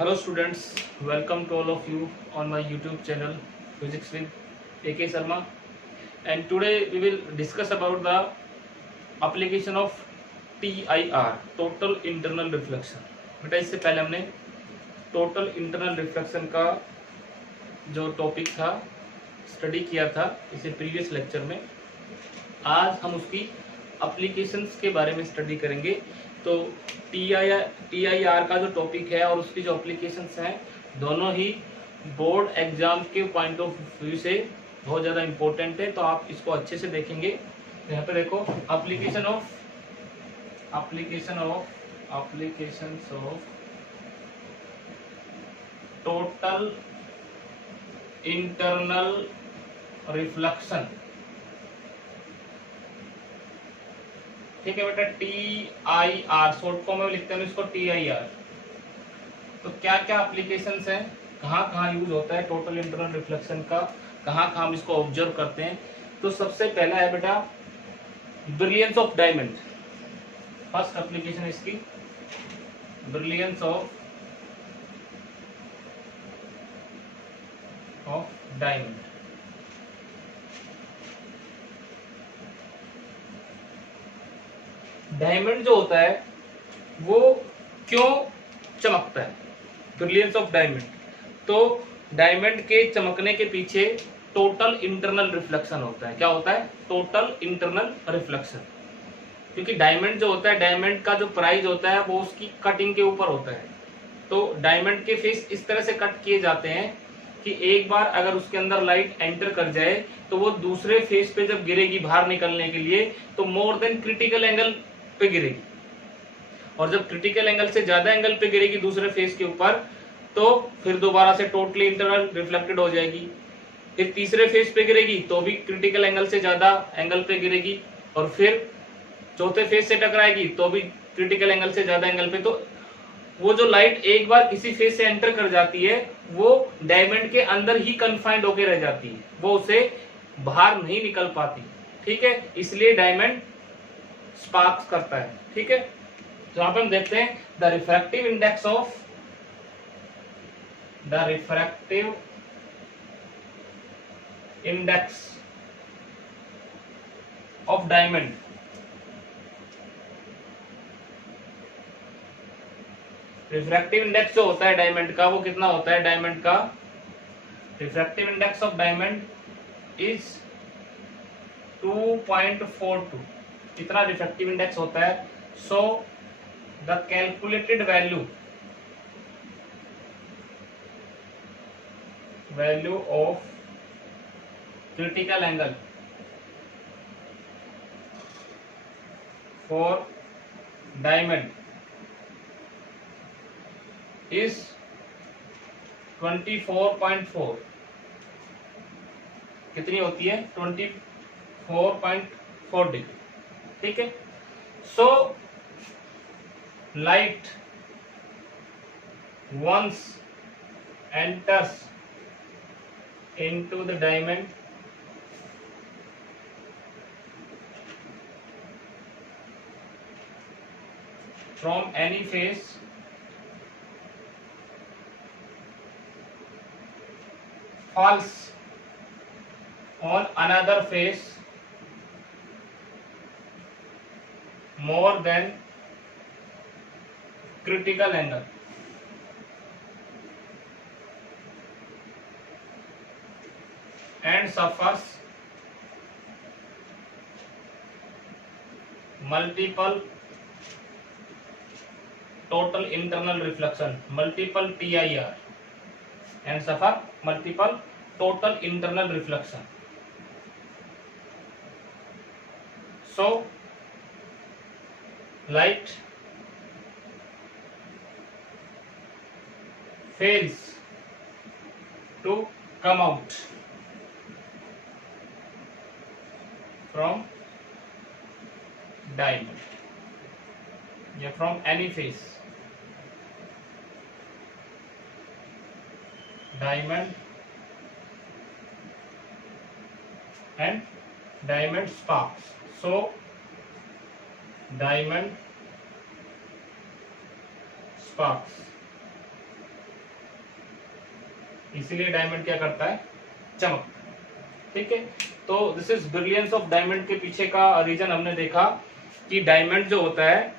Hello students, welcome to all of you on my YouTube channel Physics with AK Sharma, and today we will discuss about the application of TIR, Total Internal Reflection। बेटा इससे पहले हमने total internal reflection का जो topic था study किया था इसे प्रीवियस लेक्चर में। आज हम उसकी एप्लीकेशंस के बारे में स्टडी करेंगे। तो TIR का जो टॉपिक है और उसकी जो एप्लीकेशंस हैं दोनों ही बोर्ड एग्जाम के पॉइंट ऑफ व्यू से बहुत ज़्यादा इम्पोर्टेंट है, तो आप इसको अच्छे से देखेंगे। तो यहाँ पे देखो applications of total internal reflection. ठीक है बेटा, TIR शॉर्ट फॉर्म में लिखते हैं इसको TIR। तो क्या क्या एप्लीकेशंस हैं, कहाँ कहाँ यूज होता है टोटल इंटरनल रिफ्लेक्शन का, कहाँ कहाँ हम इसको ऑब्जर्व करते हैं। तो सबसे पहला है बेटा brilliance of diamond. First application इसकी ब्रिलियंस ऑफ डायमंड। डायमंड जो होता है वो क्यों चमकता है, ब्रिलियंस ऑफ डायमंड। तो डायमंड के चमकने के पीछे टोटल इंटरनल रिफ्लेक्शन होता है। क्या होता है? Total internal reflection. क्योंकि डायमंड जो होता है, डायमंड का जो प्राइस होता है वो उसकी कटिंग के ऊपर होता है। तो डायमंड के फेस इस तरह से कट किए जाते हैं कि एक बार अगर उसके अंदर लाइट एंटर कर जाए तो वो दूसरे फेस पे जब गिरेगी बाहर निकलने के लिए तो मोर देन क्रिटिकल एंगल पे गिरेगी, और जब क्रिटिकल एंगल से ज्यादा एंगल पे गिरेगी दूसरे फेस के ऊपर तो फिर दोबारा से टोटली इंटरनल रिफ्लेक्टेड हो जाएगी। फिर तीसरे फेस पे गिरेगी तो भी क्रिटिकल एंगल से ज्यादा एंगल पे गिरेगी, और फिर चौथे फेस से टकराएगी तो भी क्रिटिकल एंगल से ज्यादा एंगल पे। तो वो जो लाइट एक बार किसी फेस से एंटर कर जाती है वो डायमंड के अंदर ही कन्फाइंड होकर रह जाती है, वो उसे बाहर नहीं निकल पाती। ठीक है, इसलिए डायमंड स्पार्क्स करता है। ठीक है, तो यहां पे हम देखते हैं the refractive index of diamond. Refractive index जो होता है डायमंड का वो कितना होता है? डायमंड का refractive index of diamond is 2.42। कितना रिफ्रैक्टिव इंडेक्स होता है? So the calculated value of critical angle for diamond is 24.4। कितनी होती है? 24.4 डिग्री। ठीक है, so light once enters into the diamond from any face falls on another face more than critical angle and suffers multiple total internal reflection, multiple TIR, and suffer multiple total internal reflection. So light fails to come out from diamond या from any face, diamond and diamond sparks. So diamond sparks इसीलिए diamond क्या करता है, चमकता है। ठीक है, तो this is brilliance of diamond के पीछे का रीजन हमने देखा कि डायमंड जो होता है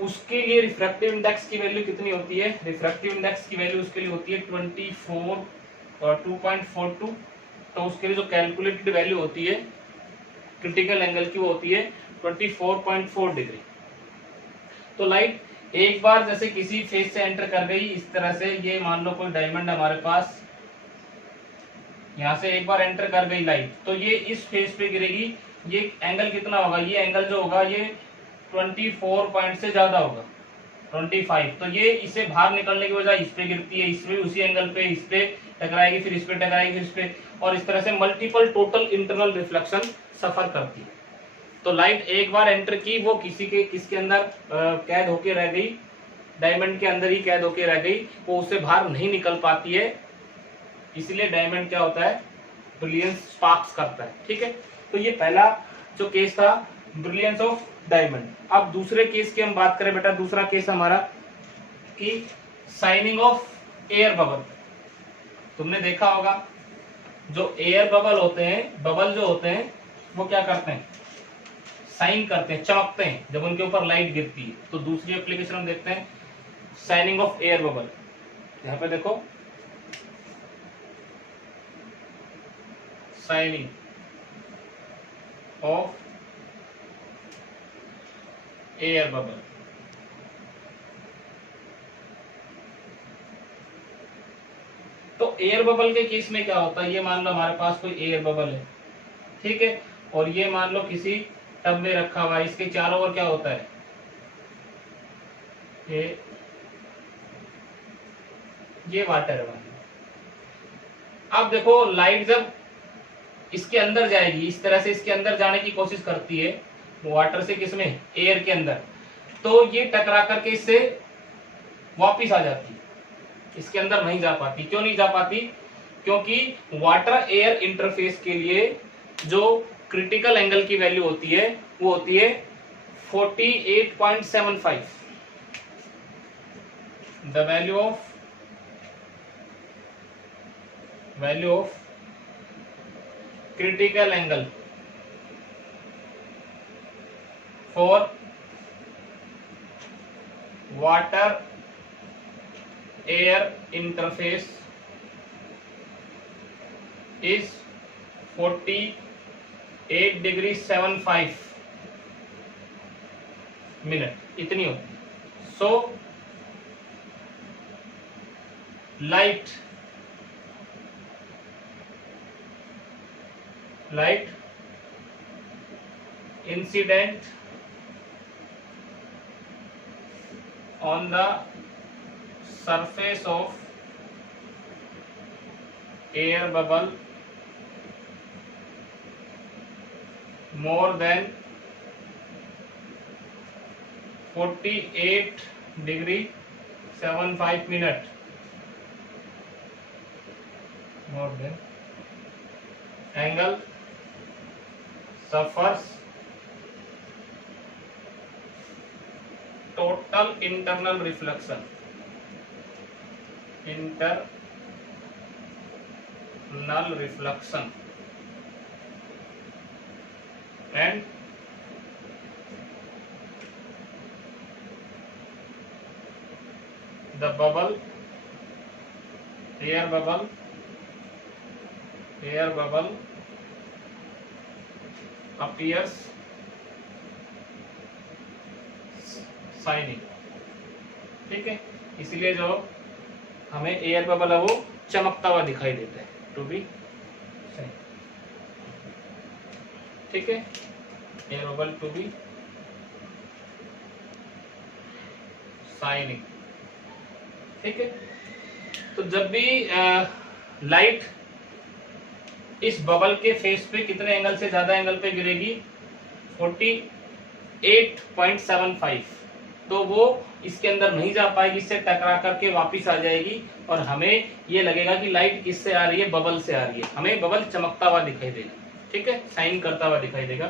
उसके लिए रिफ्रैक्टिव इंडेक्स की वैल्यू कितनी होती है, रिफ्रैक्टिव इंडेक्स की वैल्यू उसके लिए होती है 24 और 2.42। तो उसके लिए जो कैलकुलेटेड वैल्यू होती है क्रिटिकल एंगल की वो होती है 24.4 डिग्री। तो लाइट एक बार जैसे किसी फेस से एंटर कर गई इस तरह से, ये मान लो कोई डायमंड हमारे पास यहां से एक बार एंटर कर गई लाइट, तो ये इस फेस पे गिरेगी। ये एंगल कितना होगा, ये एंगल जो होगा ये 24 पॉइंट से ज्यादा होगा, 25। तो ये इसे बाहर निकलने की बजाय इस पे गिरती है, इस पे उसी एंगल पे इस पे टकराएगी, फिर इस पे टकराएगी, फिर इस पे, और इस तरह से मल्टीपल टोटल इंटरनल रिफ्लेक्शन सफर करती है। तो लाइट एक बार एंटर की, वो किसके अंदर कैद होके रह गई, डायमंड के अंदर ही कैद होके रह गई, वो उससे बाहर नहीं निकल पाती है। इसलिए डायमंड क्या होता है, ब्रिलियंस स्पार्क्स करता है। ठीक है, तो ये पहला जो केस था ब्रिलियंस ऑफ डायमंड। अब दूसरे केस की हम बात करें बेटा, दूसरा केस हमारा कि शाइनिंग ऑफ एयर बबल। तुमने देखा होगा जो एयर बबल होते हैं, बबल जो होते हैं वो क्या करते हैं, शाइन करते हैं, चमकते हैं जब उनके ऊपर लाइट गिरती है। तो दूसरी एप्लीकेशन हम देखते हैं शाइनिंग ऑफ एयर बबल। यहां पे देखो शाइनिंग ऑफ एयर बबल। तो एयर बबल के केस में क्या होता है, ये मान लो हमारे पास कोई एयर बबल है, ठीक है, और ये मान लो किसी टब में रखा हुआ है, इसके चारों ओर क्या होता है, ये वाटर है। अब देखो लाइट जब इसके अंदर जाएगी, इस तरह से इसके अंदर जाने की कोशिश करती है वाटर से, किसमें, एयर के अंदर, तो ये टकरा करके इससे वापिस आ जाती है, इसके अंदर नहीं जा पाती। क्यों नहीं जा पाती, क्योंकि वाटर एयर इंटरफेस के लिए जो क्रिटिकल एंगल की वैल्यू होती है वो होती है 48.75। The value of critical angle for water air interface is 48.75 minute, इतनी होती है। So light incident on the surface of air bubble more than 48.75 minute, more than angle suffers total internal reflection and the air bubble appears shining. ठीक है, इसलिए जो हमें air bubble है वो चमकता हुआ दिखाई देता है, टू बी शाइन। ठीक है, air bubble to be shining. ठीक है, तो जब भी लाइट इस बबल के फेस पे कितने एंगल से ज्यादा एंगल पे गिरेगी, 48.75, तो वो इसके अंदर नहीं जा पाएगी, इससे टकरा करके वापस आ जाएगी और हमें ये लगेगा कि लाइट किससे आ रही है, बबल से आ रही है, हमें बबल चमकता हुआ दिखाई देगा। ठीक है, शाइन करता हुआ दिखाई देगा।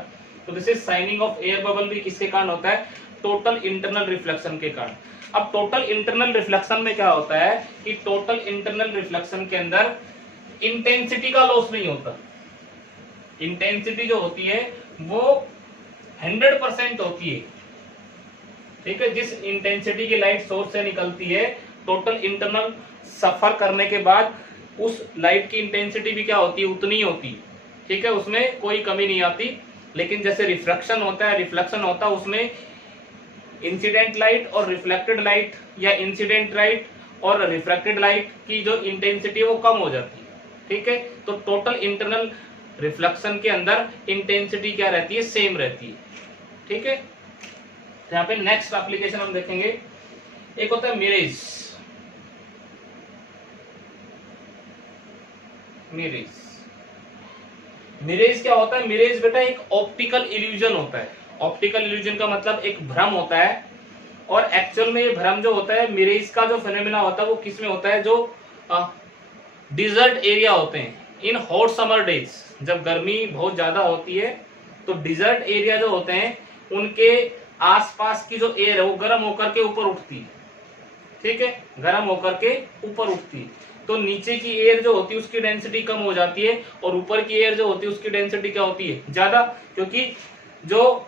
तो this is shining of air bubble भी किसके कारण होता है, टोटल इंटरनल रिफ्लेक्शन के कारण। अब टोटल इंटरनल रिफ्लेक्शन में क्या होता है कि टोटल इंटरनल रिफ्लेक्शन के अंदर इंटेंसिटी का लॉस नहीं होता। इंटेंसिटी जो होती है वो 100% होती है, ठीक है। जिस इंटेंसिटी की लाइट सोर्स से निकलती है, टोटल इंटरनल सफर करने के बाद उस लाइट की इंटेंसिटी भी क्या होती है, उतनी होती, ठीक है, उसमें कोई कमी नहीं आती। लेकिन जैसे रिफ्रैक्शन होता है, रिफ्लेक्शन होता है, उसमें इंसिडेंट लाइट और रिफ्लेक्टेड लाइट या इंसिडेंट लाइट और रिफ्रैक्टेड लाइट की जो इंटेंसिटी वो कम हो जाती है, ठीक है। तो टोटल इंटरनल रिफ्लेक्शन के अंदर इंटेंसिटी क्या रहती है, सेम रहती है, ठीक है। तो यहाँ पे नेक्स्ट एप्लीकेशन हम देखेंगे, एक होता है मिरेज। मिरेज मिरेज क्या होता है? मिरेज बेटा एक ऑप्टिकल इल्यूजन होता है। ऑप्टिकल इल्यूजन का मतलब एक भ्रम होता है, और एक्चुअल में ये भ्रम जो होता है, मिरेज का जो फेनोमेना होता है वो किस में होता है, जो डिजर्ट एरिया होते हैं इन हॉट समर डेज, जब गर्मी बहुत ज्यादा होती है तो डिजर्ट एरिया जो होते हैं उनके आसपास की जो एयर है वो गर्म होकर के ऊपर उठती है, ठीक है, गर्म होकर के ऊपर उठती है। तो नीचे की एयर जो होती है उसकी डेंसिटी कम हो जाती है, और ऊपर की एयर जो होती है उसकी डेंसिटी क्या होती है, ज्यादा, क्योंकि जो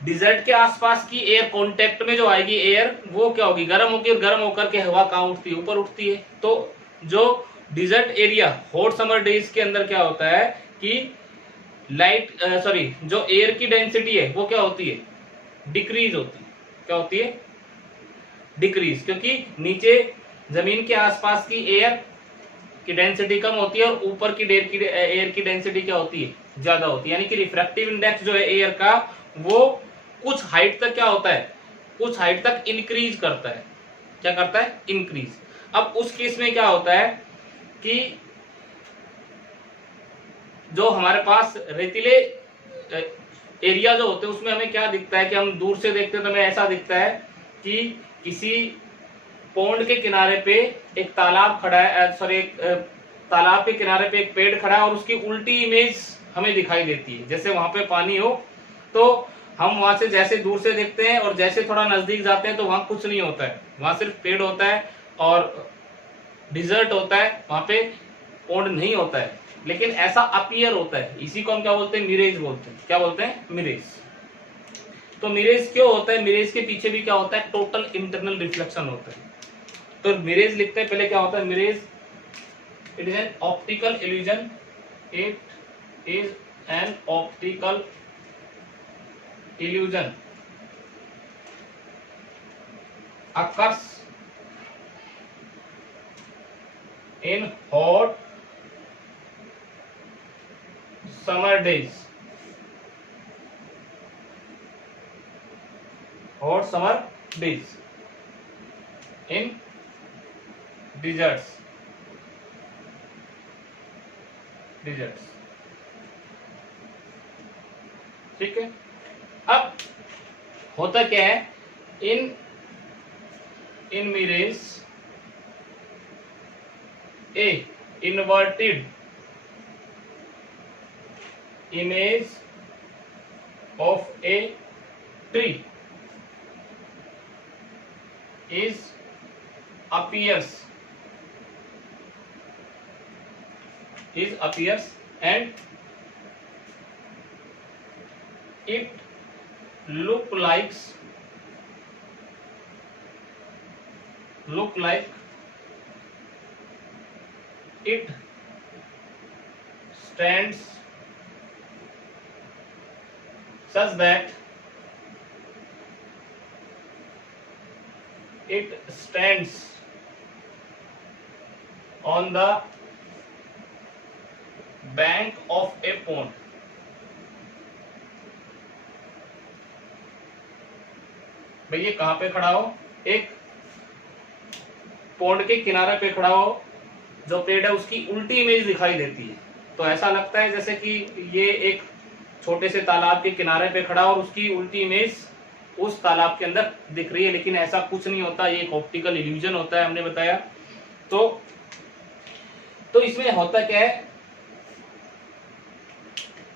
डिजर्ट के आसपास की एयर कांटेक्ट में जो आएगी एयर, वो क्या होगी, गर्म होगी, और गर्म होकर के हवा कहाँ उठती है, ऊपर उठती है। तो जो desert area hot summer days के अंदर क्या होता है कि जो एयर की डेंसिटी है वो क्या होती है, डिक्रीज होती है। क्या होती है, डिक्रीज, क्योंकि नीचे जमीन के आसपास की एयर की डेंसिटी कम होती है और ऊपर की एयर की डेंसिटी क्या होती है, ज्यादा होती है। यानी कि रिफ्रैक्टिव इंडेक्स जो है एयर का, वो कुछ हाइट तक क्या होता है, कुछ हाइट तक इंक्रीज करता है। क्या करता है, इंक्रीज। अब उस केस में क्या होता है कि जो हमारे पास रेतीले एरिया जो होते हैं उसमें हमें क्या दिखता है कि हम दूर से देखते हैं तो हमें ऐसा दिखता है कि किसी पौंड के किनारे पे एक तालाब खड़ा है, एक तालाब के किनारे पे एक पेड़ खड़ा है, और उसकी उल्टी इमेज हमें दिखाई देती है, जैसे वहां पे पानी हो। तो हम वहां से जैसे दूर से देखते हैं और जैसे थोड़ा नजदीक जाते हैं तो वहां कुछ नहीं होता है, वहां सिर्फ पेड़ होता है और डिजर्ट होता है, वहां पे पौंड नहीं होता है, लेकिन ऐसा अपीयर होता है। इसी को हम क्या बोलते हैं, मिरेज बोलते हैं। क्या बोलते हैं, मिरेज। तो मिरेज क्यों होता है, मिरेज के पीछे भी क्या होता है, टोटल इंटरनल रिफ्लेक्शन होता है। तो मिरेज लिखते हैं, पहले क्या होता है mirage, it is an optical illusion, it is an optical illusion occurs in hot summer days. Hot summer days in deserts. ठीक है। अब होता क्या है, in mirage a inverted image of a tree appears and it look like it stands such that it stands on the bank of a pond. भाई ये कहां पे खड़ा हो, एक पौंड के किनारे पे खड़ा हो, जो पेड़ है उसकी उल्टी इमेज दिखाई देती है। तो ऐसा लगता है जैसे कि ये एक छोटे से तालाब के किनारे पे खड़ा और उसकी उल्टी इमेज उस तालाब के अंदर दिख रही है, लेकिन ऐसा कुछ नहीं होता, ये एक ऑप्टिकल इल्यूजन होता है, हमने बताया। तो इसमें होता क्या है,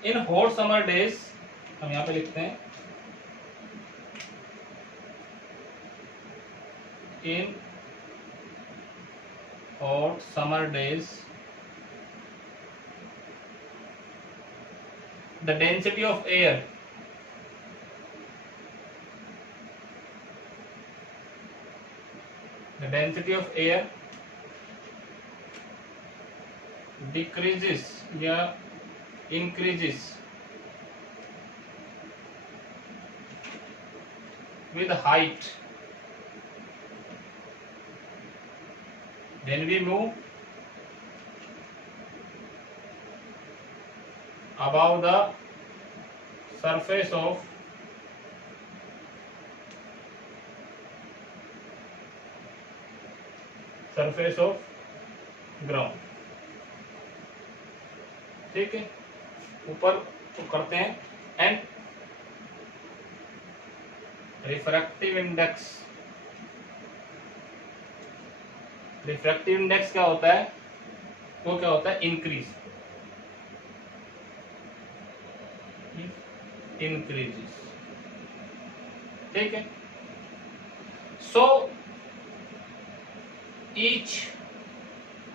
इन हॉट समर डेज, हम यहाँ पे लिखते हैं in hot summer days the density of air decreases या increases with height. Then we move above the surface of ground. ठीक है, ऊपर तो करते हैं. एंड रिफ्रैक्टिव इंडेक्स क्या होता है? वो क्या होता है? इंक्रीजेस. ठीक है. So each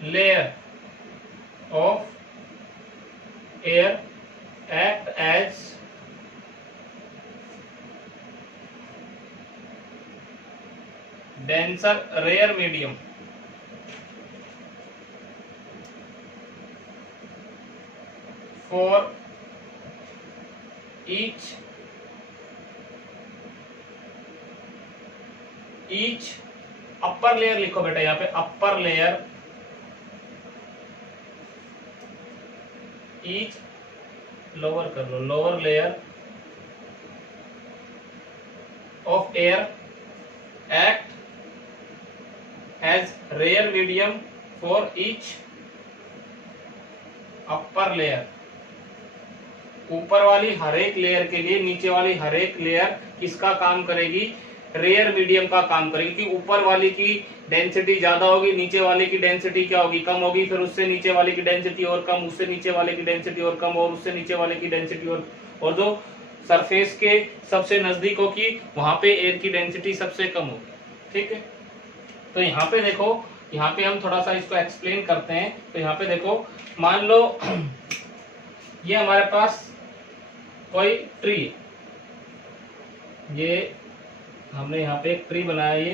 layer of air act as denser rare medium for each upper layer. लिखो बेटा यहाँ पे upper layer, each lower कर लो, lower layer of air act as rare medium for each upper layer. ऊपर वाली हर एक लेयर के लिए नीचे वाली हर एक लेयर किसका काम करेगी? रेयर मीडियम का काम करेगी. कि ऊपर वाली की डेंसिटी ज्यादा होगी, नीचे वाले की डेंसिटी क्या होगी? कम होगी. फिर उससे नीचे वाले की डेंसिटी और कम, उससे नीचे वाले की डेंसिटी और कम, और उससे नीचे वाले की डेंसिटी और जो सरफेस के सबसे नजदीक होगी वहां पे एयर की डेंसिटी सबसे कम होगी. ठीक है. तो यहाँ पे देखो, यहाँ पे हम थोड़ा सा इसको एक्सप्लेन करते हैं. तो यहाँ पे देखो, मान लो ये हमारे पास कोई ट्री, ये हमने यहाँ पे एक ट्री बनाया. ये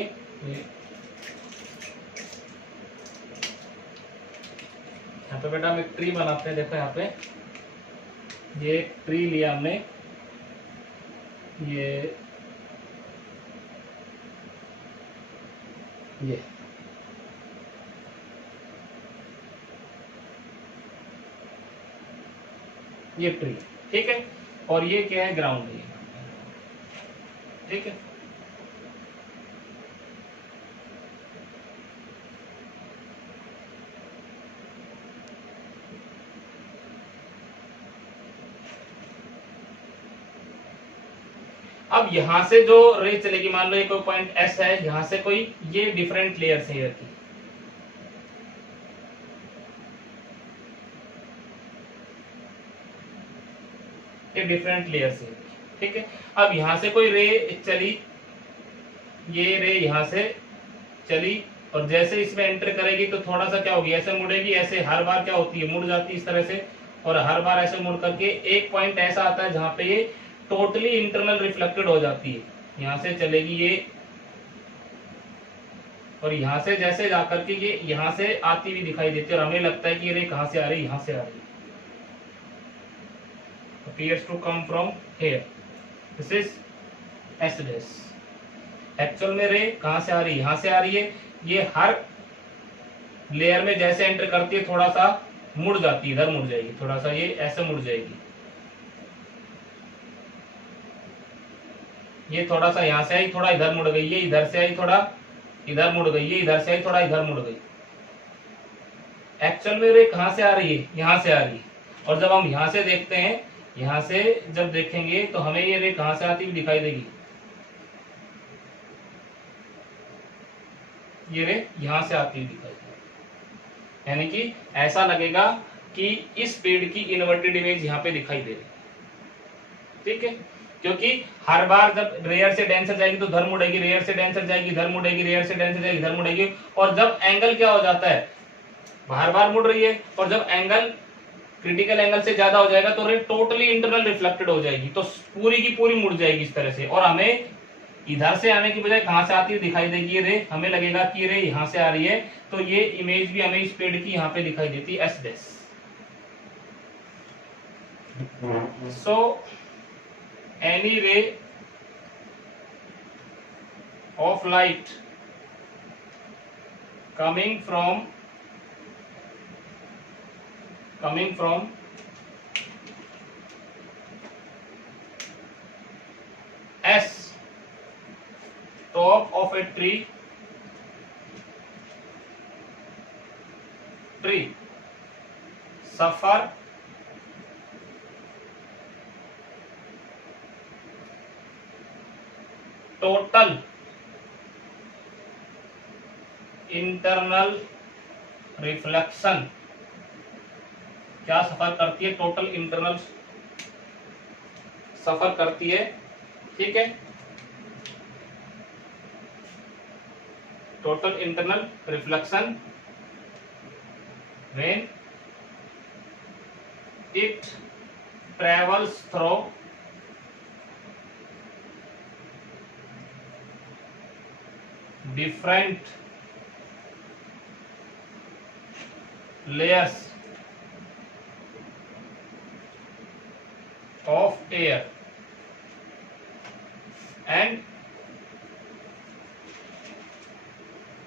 यहाँ पे बेटा हम एक ट्री बनाते हैं. देखो यहाँ पे ये एक ट्री लिया हमने. ये ट्री. ठीक है. और ये क्या है? ग्राउंड है. ठीक है. अब यहां से जो रे चलेगी, मान लो ये कोई पॉइंट एस है, यहां से कोई ये डिफरेंट लेयर से एयर की, ये डिफरेंट लेयर से. ठीक है. अब यहां से कोई रे चली, ये रे यहां से चली, और जैसे इसमें एंटर करेगी तो थोड़ा सा क्या होगी? ऐसे मुड़ेगी. ऐसे हर बार क्या होती है? मुड़ जाती है इस तरह से. और हर बार ऐसे मुड़ करके एक पॉइंट ऐसा आता है जहां पे ये टोटली इंटरनल रिफ्लेक्टेड हो जाती है. यहां से चलेगी ये, और यहां से जैसे जाकर के ये यहां से आती हुई दिखाई देती है, और हमें लगता है कि ये कहां से आ रही है? यहां से आ रही है. appears to come from here. This is S dash. Actual में रे कहां से आ रही है? यहां से आ रही है. ये हर लेयर में जैसे एंटर करती है थोड़ा सा मुड़ जाती है, इधर मुड़ जाएगी, थोड़ा सा ये ऐसे मुड़ जाएगी. ये थोड़ा सा यहां से आई, थोड़ा इधर मुड़ गई. ये इधर से आई, थोड़ा इधर मुड़ गई. ये इधर से आई, थोड़ा इधर मुड़ गई. एक्चुअल में रे कहां से आ रही है? यहां से आ रही है. और जब हम यहां से देखते हैं, यहां से जब देखेंगे तो हमें ये रे कहां से आती हुई दिखाई देगी? ये रे यहां से आती हुई दिखाई देगी. यानी कि ऐसा लगेगा कि इस पेड़ की इन्वर्टेड इमेज यहां पे दिखाई दे रही है. ठीक है. क्योंकि हर बार जब रेयर से डेंसर जाएगी तो इधर मुड़ेगी, रेयर से डेंसर जाएगी इधर मुड़ेगी, रेयर से डेंसर जाएगी इधर मुड़ेगी, और जब एंगल क्या हो जाता है, बार बार मुड़ रही है, और जब एंगल क्रिटिकल एंगल से ज्यादा हो जाएगा तो रे टोटली इंटरनल रिफ्लेक्टेड हो जाएगी, तो पूरी की पूरी मुड़ जाएगी इस तरह से, और हमें इधर से आने की बजाय कहां से आती है दिखाई देगी ये रे, हमें लगेगा कि ये रे यहां से आ रही है, तो ये इमेज भी हमें इस पेड़ की यहां पे दिखाई देती है S dash. So any ray of light coming from S top of a tree suffer total internal reflection. क्या सफर करती है? टोटल इंटरनल सफर करती है, ठीक है, total internal reflection when it travels through different layers of air and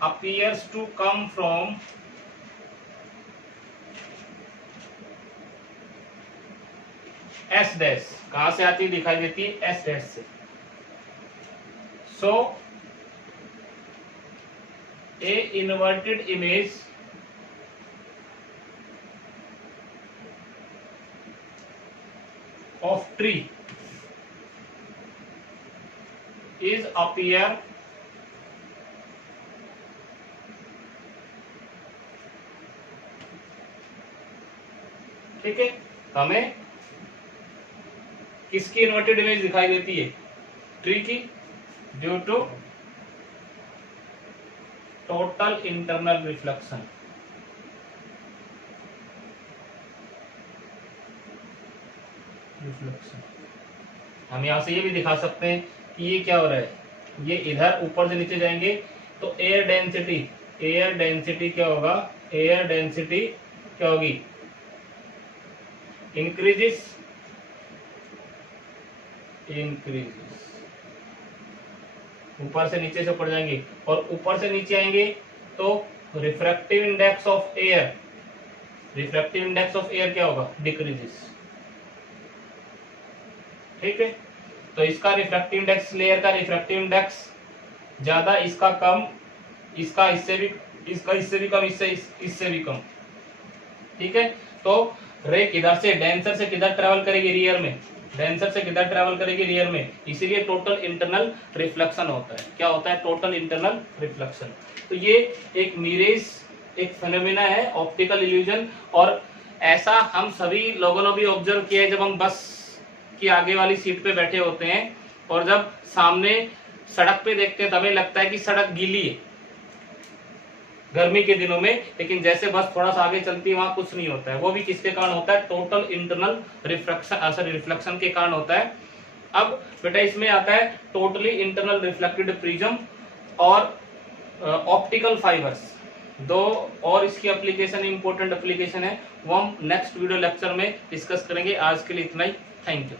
appears to come from S dash। कहां से आती है? दिखाई देती है S dash से। So a inverted image of tree is appear ठीक है, हमें किसकी इन्वर्टेड इमेज दिखाई देती है? ट्री की, due to total internal reflection. हम यहां से ये भी दिखा सकते हैं कि ये क्या हो रहा है, ये इधर ऊपर से नीचे जाएंगे तो एयर डेंसिटी क्या होगा? एयर डेंसिटी क्या होगी? इंक्रीजेस ऊपर से नीचे से ऊपर जाएंगे, और ऊपर से नीचे आएंगे तो रिफ्रैक्टिव इंडेक्स ऑफ एयर क्या होगा? डिक्रीजेस, ठीक है। तो इसका रिफ्रैक्टिव इंडेक्स, लेयर का रिफ्रैक्टिव इंडेक्स ज्यादा, इसका कम, इसका इससे भी कम, इससे भी कम, ठीक है। तो रे किधर से? डेंसर से किधर ट्रेवल करेगी? रियर में। डेंसर से किधर ट्रेवल करेगी? रियर में। इसीलिए टोटल इंटरनल रिफ्लेक्शन होता है। क्या होता है? Total internal reflection. तो ये एक मिरेज, एक फेनोमेना है, ऑप्टिकल इल्यूजन, और ऐसा हम सभी लोगों ने भी ऑब्जर्व किया है जब हम बस कि आगे वाली सीट पे बैठे होते हैं और जब सामने सड़क पे देखते हैं तभी लगता है कि सड़क गीली है गर्मी के दिनों में, लेकिन जैसे बस थोड़ा सा आगे चलती है वहां कुछ नहीं होता है। वो भी किसके कारण होता है? टोटल इंटरनल रिफ्लेक्शन के कारण होता है। अब बेटा इसमें आता है टोटली इंटरनल रिफ्लेक्टेड प्रिज्म और ऑप्टिकल फाइबर्स, दो और इसकी एप्लीकेशन, इंपॉर्टेंट एप्लीकेशन है, वो हम नेक्स्ट वीडियो लेक्चर में डिस्कस करेंगे। आज के लिए इतना ही, थैंक यू।